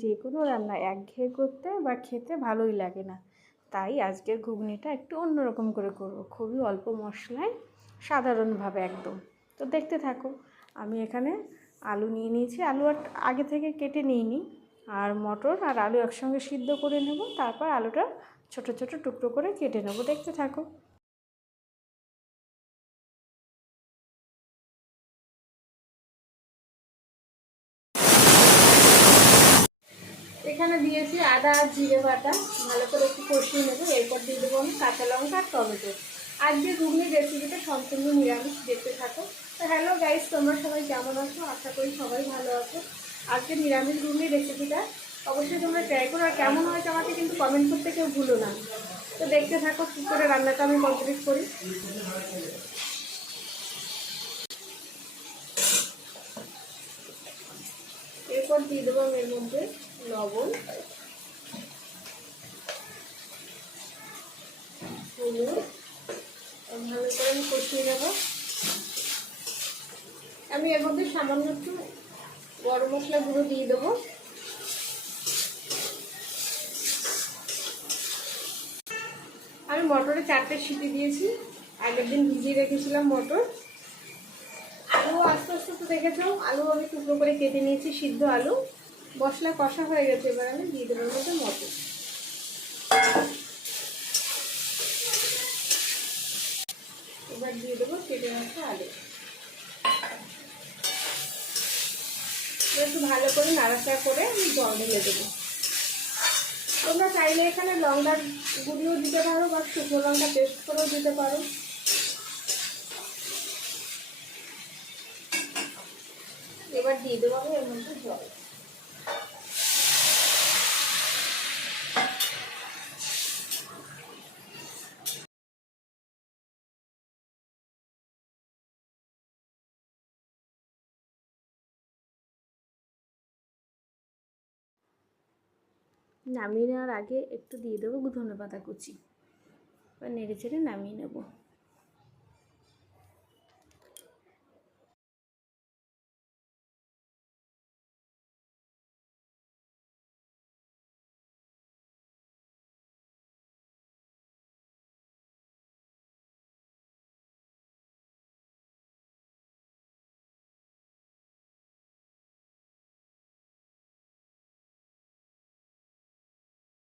যে কোনো রান্না একঘেয়ে করতে বা খেতে ভালোই লাগে না। তাই আজকের ঘুগনিটা একটু অন্যরকম করে করব, খুবই অল্প মশলায়, সাধারণভাবে একদম। তো দেখতে থাকো। আমি এখানে আলু নিয়ে নিয়েছি, আলু আগে থেকে কেটে নিইনি, আর মটর আর আলু একসঙ্গে সিদ্ধ করে নেব, তারপর আলুটা ছোট ছোট টুকরো করে কেটে নেব। দেখতে থাকো। এখানে দিয়েছি আদা আর জিরে বাটা, ভালো করে একটু কষিয়ে নেবো। এরপর দিয়ে দেবো আমি কাঁচা লঙ্কা আর টমেটো। আজকে ঘুগনির রেসিপিটা সম্পূর্ণ নিরামিষ, দেখতে থাকো। তো হ্যালো গাইস, তোমরা সবাই কেমন আছো? আশা করি সবাই ভালো আছো। আজকে নিরামিষ ঘুগনির রেসিপিটা অবশ্যই তোমরা ট্রাই করো, আর কেমন হয়েছে আমাকে কিন্তু কমেন্ট করতে কেউ ভুলো না। তো দেখতে থাকো কী করে রান্নাটা আমি কমপ্লিট করি। এরপর দিয়ে দেবো আমি এর মধ্যে লবণ, হলুদ, ভালো করে আমি কষিয়ে নেবো। আমি এর মধ্যে সামান্য একটু গরম মশলা গুঁড়ো দিয়ে দেবো। আমি মটরে 4টে সিটি দিয়েছি, আগের দিন ভিজিয়ে রেখেছিলাম মটর। আলু আস্তে আস্তে তো দেখেছো, আলু আমি টুকরো করে কেটে নিয়েছি, সিদ্ধ আলু। মশলা কষা হয়ে গেছে, এবার আমি দিয়ে দেবো মধ্যে মটর। এবার দিয়ে দেবো কেটে রাখা আলু। একটু ভালো করে নাড়াচাড়া করে আমি জল ঢেলে দেবো। তোমরা চাইলে এখানে লঙ্কার গুঁড়িও দিতে পারো বা শুকনো লঙ্কা পেস্ট করেও দিতে পারো। এবার দিয়ে দেবো আমি এর মধ্যে জল। নামিয়ে নেওয়ার আগে একটু দিয়ে দেবো ধনেপাতা কুচি, এবার নেড়ে চেড়ে নামিয়ে নেবো।